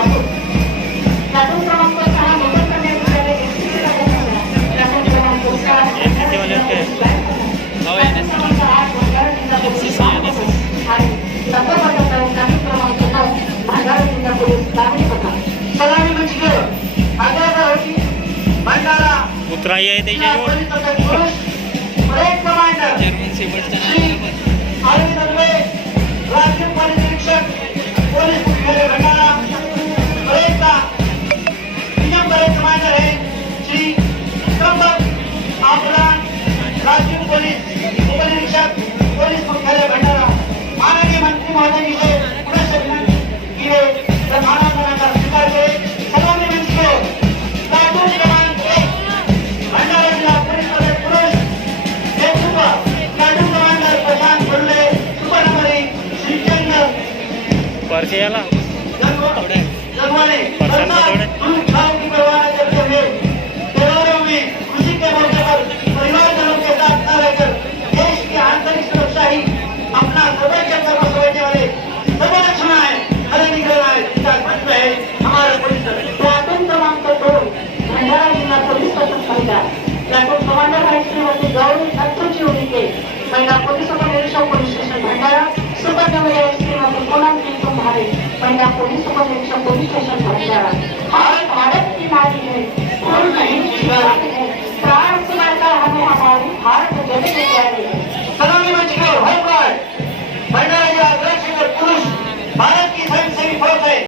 राहतो. प्लाटून क्रमांक 6 मोफत कन्या विद्यालय एसटी प्लाटून क्रमांक 7 प्लाटून क्रमांक 8 भंडारा जिल्हा पोलीस आणि संपर्क प्लाटून क्रमांक 9 भंडारा जिल्हा पोलीस ग्रामीण पथक. सलामी मंच आग्रह होती भंडारा उतराई आहे त्याच्यावर ब्रेक कमांडर श्री अरविंद दर्वे राज्य पोलीस निरीक्षक पोलीस मुख्यालय भंडारा. ब्रेक का नियम ब्रेक कमांडर है श्री त्र्यंबक आफलान राज्य पोलीस उपनिरीक्षक पोलीस मुख्यालय भंडारा. माननीय मंत्री महोदय जी से पुनः विनंती की वे मानवता का स्वीकार करें. सलामी मंच को प्लाटून क्रमांक 1 भंडारा जिला पुलिस पदक पुरुष platoon commander Prashant Borle super number 1 Shrichandra परसे याला जगवाने भाव की परवाह करते हुए त्योहारों में खुशी के मौके पर परिवारजनों के साथ न रहकर देश की आंतरिक सुरक्षा ही अपना सर्वोच्च कर्म समझने वाले सर्वरक्षण है हरे निकलना है जिसका महत्व है हमारे पुलिस बल. प्लाटून क्रमांक 2 भंडारा जिल्हा पोलीस पथक महिला. प्लाटून कमांडर है श्रीमती गौरी अत्तूची उनके महिला पुलिस उपनिरीक्षक पुलिस स्टेशन भंडारा. सुपर नंबर है श्रीमती पूनम टिंकू भारे महिला पुलिस उपनिरीक्षक पुलिस स्टेशन भंडारा. भारत की नारी है और नहीं है प्राण से बढ़कर हमें हमारी भारत जगह के प्यारे